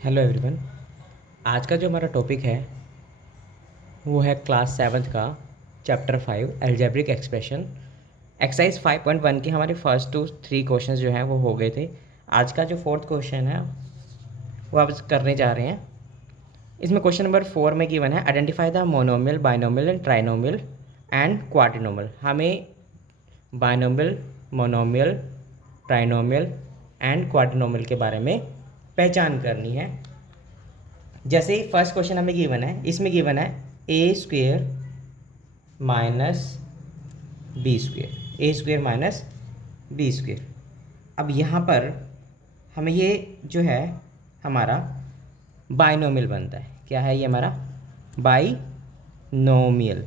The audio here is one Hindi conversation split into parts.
Hello everyone. आज का जो हमारा टॉपिक है वो है क्लास सेवन्थ का चैप्टर 5 अलजेब्रिक एक्सप्रेशन। एक्सरसाइज 5.1 के हमारे फर्स्ट 2-3 क्वेश्चंस जो हैं वो हो गए थे। आज का जो फोर्थ क्वेश्चन है वो आप करने जा रहे हैं। इसमें क्वेश्चन नंबर 4 में गिवन है identify the monomial binomial and trinomial and quadrinomial. हमें binomial, monomial, trinomial and quadrinomial के बारे में पहचान करनी है। जैसे ही फर्स्ट क्वेश्चन हमें गिवन है, इसमें गिवन है a square minus b square, a square minus b square. अब यहाँ पर हमें ये जो है हमारा बाइनोमियल बनता है। क्या है ये हमारा बाइनोमियल।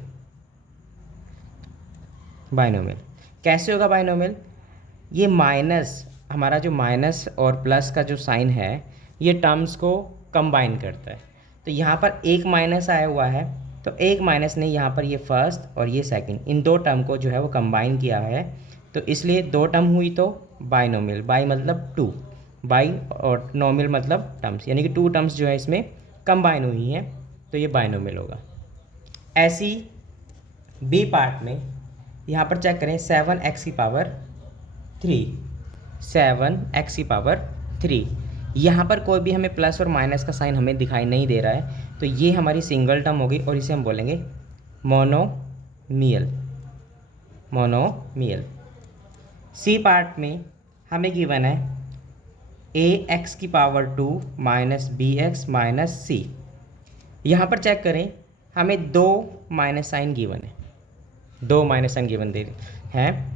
बाइनोमियल कैसे होगा बाइनोमियल? ये माइनस, हमारा जो माइनस और प्लस का जो साइन है ये टर्म्स को कंबाइन करता है। तो यहाँ पर एक माइनस आया हुआ है, तो एक माइनस ने यहाँ पर ये फर्स्ट और ये सेकंड, इन दो टर्म को जो है वो कंबाइन किया है। तो इसलिए दो टर्म हुई तो बाइनोमियल। बाई मतलब टू, बाई और नोमियल मतलब टर्म्स, यानी कि टू टर्म्स जो है इसमें कंबाइन हुई हैं, तो ये बाइनोमियल होगा। ऐसी बी पार्ट में यहाँ पर चेक करें 7x की पावर 3, 7x की पावर 3। यहाँ पर कोई भी हमें प्लस और माइनस का साइन हमें दिखाई नहीं दे रहा है, तो ये हमारी सिंगल टर्म होगी और इसे हम बोलेंगे मोनोमियल। मोनोमियल। सी पार्ट में हमें गिवन है ax की power 2 minus bx minus c। यहाँ पर चेक करें, हमें दो माइनस साइन गिवन है, दो माइनस साइन गिवन दे हैं।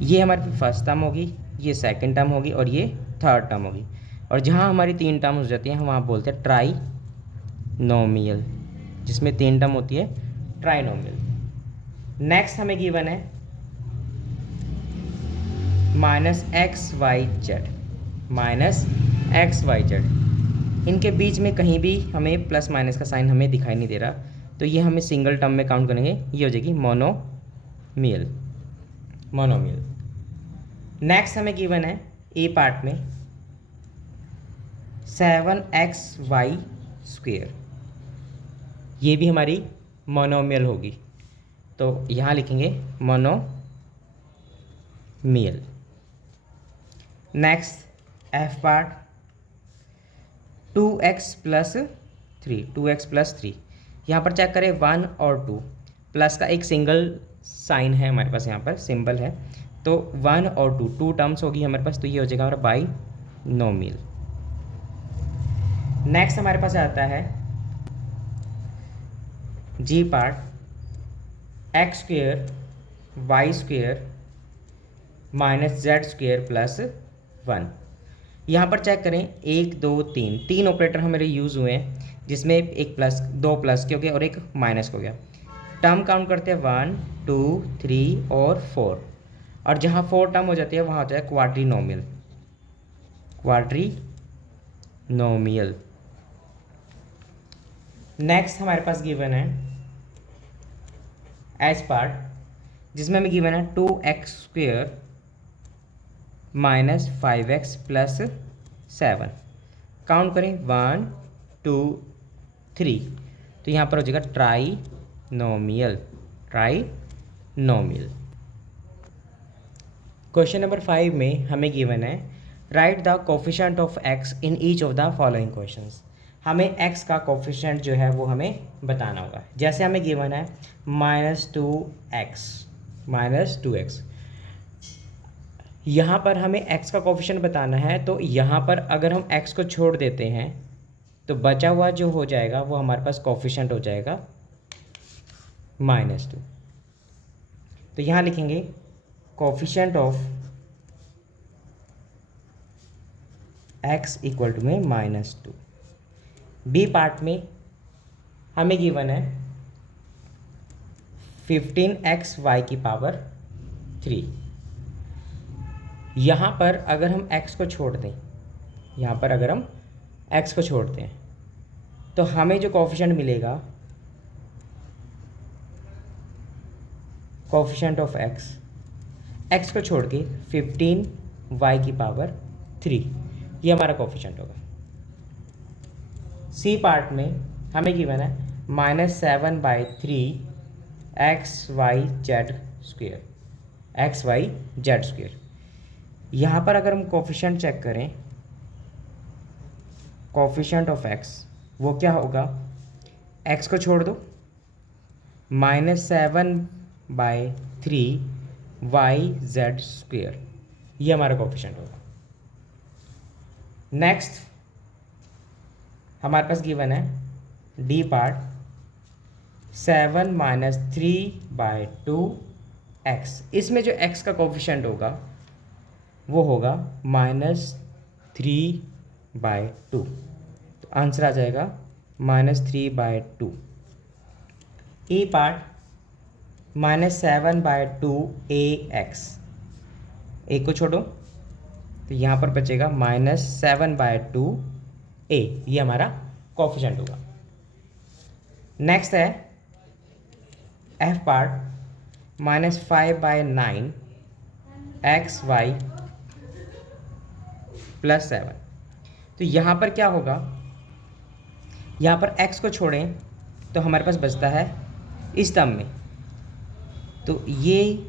ये हमारी फर्स्ट टर्म होगी, ये सेकंड टर्म होगी और ये थर्ड टर्म होगी। और जहाँ हमारी तीन टर्म हो जाती हैं हम वहाँ बोलते हैं ट्राइनोमियल, जिसमें तीन टर्म होती है ट्राइनोमियल। नेक्स्ट हमें गिवन है minus x y z, minus x y z. इनके बीच में कहीं भी हमें प्लस माइनस का साइन हमें दिखाई नहीं दे रहा, तो ये हमें सिंगल टर्म में काउंट करेंगे, ये हो जाएगी मोनोमियल। मोनोमियल। नेक्स्ट हमें गिवन है ए पार्ट में 7xy स्क्वेयर, ये भी हमारी मोनोमियल होगी, तो यहाँ लिखेंगे monomial. Next F part 2x plus 3, 2x plus 3। यहाँ पर चेक करें 1 और 2, प्लस का एक सिंगल साइन है हमारे पास, यहाँ पर सिंबल है, तो 1 और 2, टू टर्म्स होगी हमारे पास, तो ये हो जाएगा हमारा बाइनोमियल। नेक्स्ट हमारे पास आता है जी part x square y square minus z square plus 1। यहाँ पर चेक करें 1 2 3, तीन ऑपरेटर हमारे यूज़ हुए हैं, जिसमें एक प्लस, दो प्लस के हो गए और एक माइनस हो गया। टर्म काउंट करते हैं 1 2 3 और 4, और जहाँ 4 टर्म हो जाती है वहाँ हो जाए क्वाड्रिनोमियल। क्वाड्रिनोमियल। नेक्स्ट हमारे पास गिवन है एच पार्ट, जिसमें हमें गिवन है 2x square minus 5x plus 7। Count करें 1 2 3, तो यहाँ पर हो जाएगा ट्राइनोमियल। ट्राइनोमियल। क्वेश्चन नंबर 5 में हमें गिवन है right the coefficient of x in each of the following questions. हमें x का कोफिशिएंट जो है वो हमें बताना होगा। जैसे हमें गिवन है -2x, -2x। यहाँ पर हमें x का कोफिशिएंट बताना है, तो यहाँ पर अगर हम x को छोड़ देते हैं तो बचा हुआ जो हो जाएगा वो हमारे पास कोफिशिएंट हो जाएगा -2। तो यहाँ लिखेंगे coefficient of x equal to में -2। बी पार्ट में हमें गिवन है 15xy की पावर 3। यहाँ पर अगर हम x को छोड़ दें, यहाँ पर अगर हम x को छोड़ते हैं तो हमें जो कोफिशिएंट मिलेगा, कोफिशिएंट ऑफ x को छोड़ के 15y की पावर 3, ये हमारा कोफिशिएंट होगा। सी पार्ट में हमें गिवन है -7/3 x y z square, x y z square. यहाँ पर अगर हम कोफिशिएंट चेक करें, कोफिशिएंट ऑफ एक्स वो क्या होगा, एक्स को छोड़ दो, -7/3 वाई जेड स्क्वेयर, ये हमारा कोफिशिएंट होगा। नेक्स्ट हमारे पास गिवन है डी पार्ट 7 - 3/2 एक्स। इसमें जो एक्स का कोफिशिएंट होगा वो होगा -3/2, तो आंसर आ जाएगा -3/2। ई पार्ट -7/2 ए एक्स, ए को छोड़ो तो यहाँ पर बचेगा -7/2 ए, ये हमारा कोफिशिएंट होगा। नेक्स्ट है एफ पार्ट -5/9 एक्स वाई +7। तो यहाँ पर क्या होगा, यहाँ पर x को छोड़ें तो हमारे पास बचता है इस टर्म में, तो ये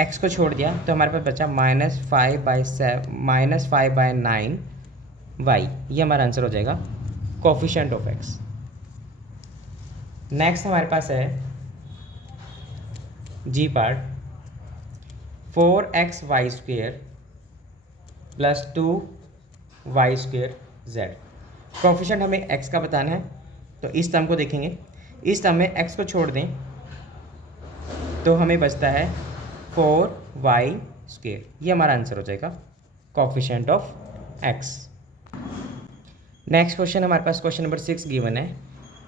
x को छोड़ दिया तो हमारे पास बचा -5/9 y, ये हमारा आंसर हो जाएगा कोफिशिएंट ऑफ x। नेक्स्ट हमारे पास है जी part 4xy² + 2y² z। Coefficient हमें x का बताना है, तो इस टर्म को देखेंगे, इस टर्म में x को छोड़ दें तो हमें बचता है 4y², ये हमारा आंसर हो जाएगा coefficient of x। Next question हमारे पास क्वेश्चन नंबर 6 गिवन है।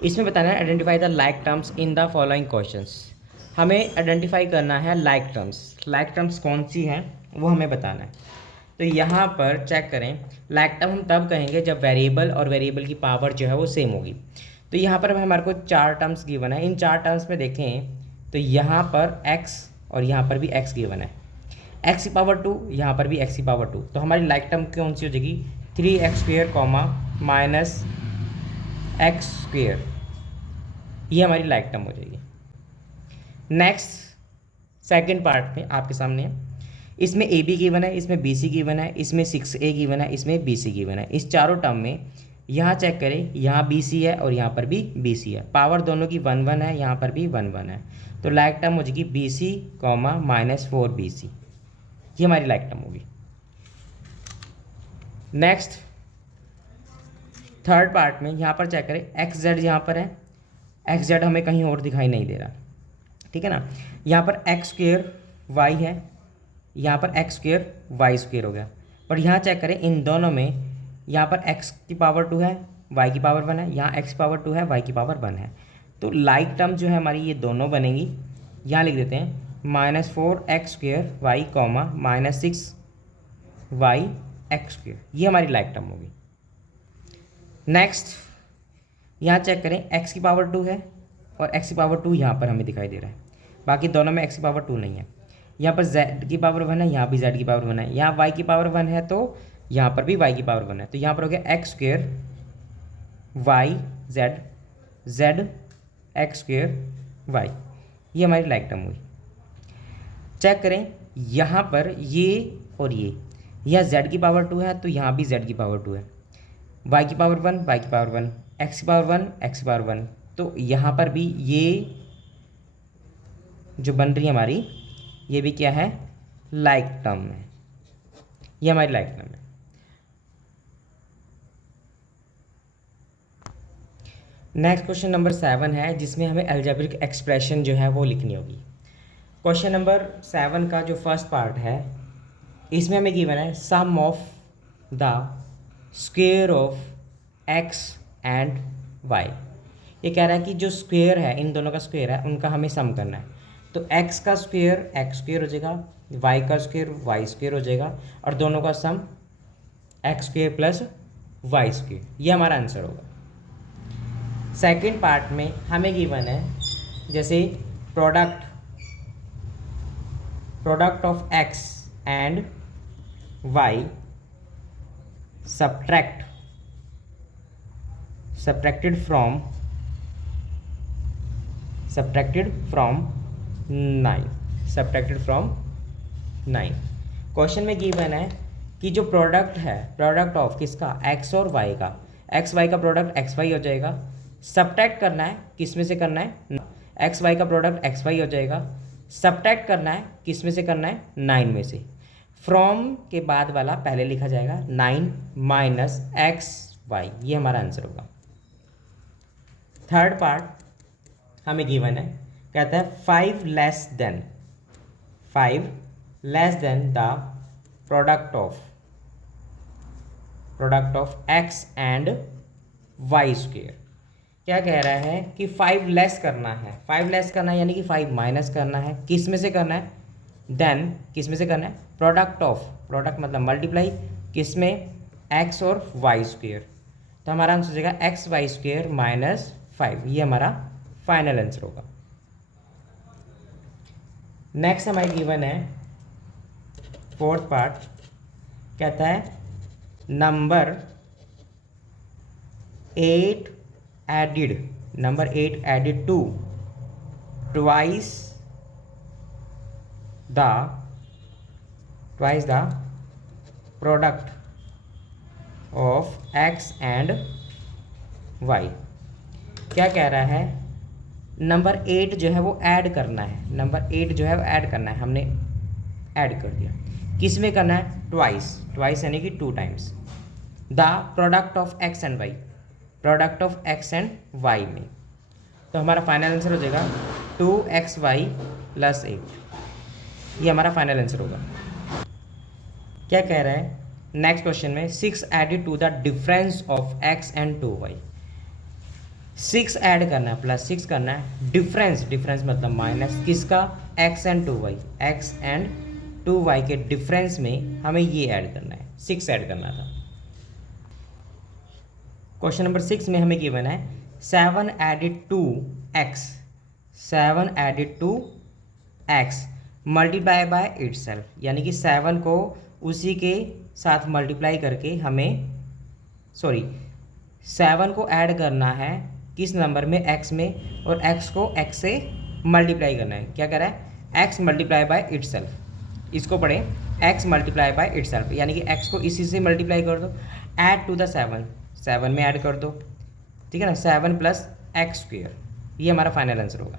इसमें बताना है identify the like terms in the following questions. हमें आइडेंटिफाई करना है लाइक टर्म्स, लाइक टर्म्स कौन सी हैं वो हमें बताना है। तो यहाँ पर चेक करें, लाइक टर्म हम तब कहेंगे जब वेरिएबल और वेरिएबल की पावर जो है वो सेम होगी। तो यहाँ पर हमारे को 4 टर्म्स गिवन है, इन 4 टर्म्स में देखें तो यहाँ पर x और यहाँ पर भी x गिवन है, x⁻2, यहाँ पर भी x⁻2, तो हमारी लाइक टर्म कौन सी हो जाएगी, 3x² -x², ये हमारी लाइक टर्म हो जाएगी। नेक्स्ट सेकंड पार्ट में आपके सामने है, इसमें ए बी गिवन है, इसमें बी सी गिवन है, इसमें 6a गिवन है, इसमें बी सी गिवन है। इस चारों टर्म में यहाँ चेक करें, यहाँ बी सी है और यहाँ पर भी बी सी है, पावर दोनों की 1 1 है, यहाँ पर भी 1 1 है, तो लाइक टर्म हो जाएगी बी सी -4bc, ये हमारी लाइक टर्म होगी। नेक्स्ट थर्ड पार्ट में यहाँ पर चेक करें, एक्स जेड यहाँ पर है, एक्स जेड हमें कहीं और दिखाई नहीं दे रहा, ठीक है ना। यहाँ पर x² y है, यहाँ पर x² y² हो गया, पर यहाँ चेक करें इन दोनों में, यहाँ पर x⁻2 है, y की पावर 1 है, यहाँ x⁻2 है, y की पावर 1 है, तो लाइक टर्म जो है हमारी ये दोनों बनेंगी। यहाँ लिख देते हैं -4x² y, -6yx², ये हमारी लाइक टर्म होगी। नेक्स्ट यहाँ चेक करें, x⁻2 है और x⁻2 यहाँ पर हमें दिखाई दे रहा है, बाकी दोनों में x⁻2 नहीं है। यहाँ पर z की पावर 1 है, यहाँ भी z की पावर 1 है, यहाँ y की पावर 1 है तो यहाँ पर भी y की पावर 1 है, तो यहाँ पर हो गया x² y z z x² y, ये हमारी लाइक टर्म हुई। चेक करें यहाँ पर ये और ये, यहाँ z की पावर 2 है तो यहाँ भी z की पावर 2 है, y की पावर 1 y की पावर 1, x की पावर 1 x की पावर 1, तो यहाँ पर भी ये जो बन रही है हमारी, ये भी क्या है, लाइक टर्म है, ये हमारी लाइक टर्म है। नेक्स्ट क्वेश्चन नंबर 7 है, जिसमें हमें अलजेब्रिक एक्सप्रेशन जो है वो लिखनी होगी। क्वेश्चन नंबर 7 का जो फर्स्ट पार्ट है, इसमें हमें गिवन है sum of the square of x एंड y। ये कह रहा है कि जो स्क्वायर है, इन दोनों का स्क्वायर है, उनका हमें सम करना है। तो x का स्क्वायर x² हो जाएगा, y का स्क्वायर y² हो जाएगा, और दोनों का सम x² + y², ये हमारा आंसर होगा। सेकंड पार्ट में हमें गिवन है जैसे प्रोडक्ट ऑफ x एंड y subtract subtracted from 9, subtracted from 9। Question में गिवन है कि जो प्रोडक्ट है, प्रोडक्ट ऑफ किसका, एक्स और वाई का, एक्स वाई का प्रोडक्ट एक्स वाई हो जाएगा। सब्ट्रैक्ट करना है, किस में से करना है, एक्स वाई का प्रोडक्ट एक्स वाई हो जाएगा। सब्ट्रैक्ट करना है, किस में से करना है, 9 में से। फ्रॉम के बाद वाला पहले लिखा जाएगा 9 माइनस एक्स वाई, ये हमारा आंसर होगा। थर्ड पार्ट हमें गिवन है, कहता है 5 less than the product of x and y square. क्या कह रहा है कि 5 लेस करना है, 5 लेस करना है यानी कि 5 माइनस करना है, किस में से करना है, देन किस में से करना है, प्रोडक्ट ऑफ, प्रोडक्ट मतलब मल्टीप्लाई, किस में, एक्स और वाई स्क्वेयर। तो हमारा आंसर हो जाएगा एक्स वाई स्क्वेयर माइनस 5, ये हमारा फाइनल आंसर होगा। नेक्स्ट हमारे गिवन है फोर्थ पार्ट, कहता है number 8 added to twice the product of x and y. क्या कह रहा है, नंबर 8 जो है वो ऐड करना है, नंबर 8 जो है वो ऐड करना है, हमने ऐड कर दिया, किस में करना है, ट्वाइस यानी कि 2 times, the product of x and y, product of x and y में। तो हमारा फाइनल आंसर हो जाएगा 2xy + 8, ये हमारा फाइनल आंसर होगा। क्या कह रहा है नेक्स्ट क्वेश्चन में, 6 added to the difference of x and 2y। 6 add करना है, +6 करना है, डिफरेंस मतलब माइनस, किसका, x and 2y, x and 2y के डिफरेंस में हमें ये ऐड करना है, 6 ऐड करना था। क्वेश्चन नंबर 6 में हमें गिवन है 7 added to x multiply by itself, यानी कि 7 को उसी के साथ मल्टीप्लाई करके हमें 7 को ऐड करना है किस नंबर में, x में, और x को x से मल्टीप्लाई करना है। क्या कह रहा है, x मल्टीप्लाई बाय इटसेल्फ, इसको पढ़ें, x मल्टीप्लाई बाय इटसेल्फ, यानी कि x को इसी से मल्टीप्लाई कर दो, ऐड टू द 7 में ऐड कर दो, ठीक है ना, 7 + x², ये हमारा फाइनल आंसर होगा।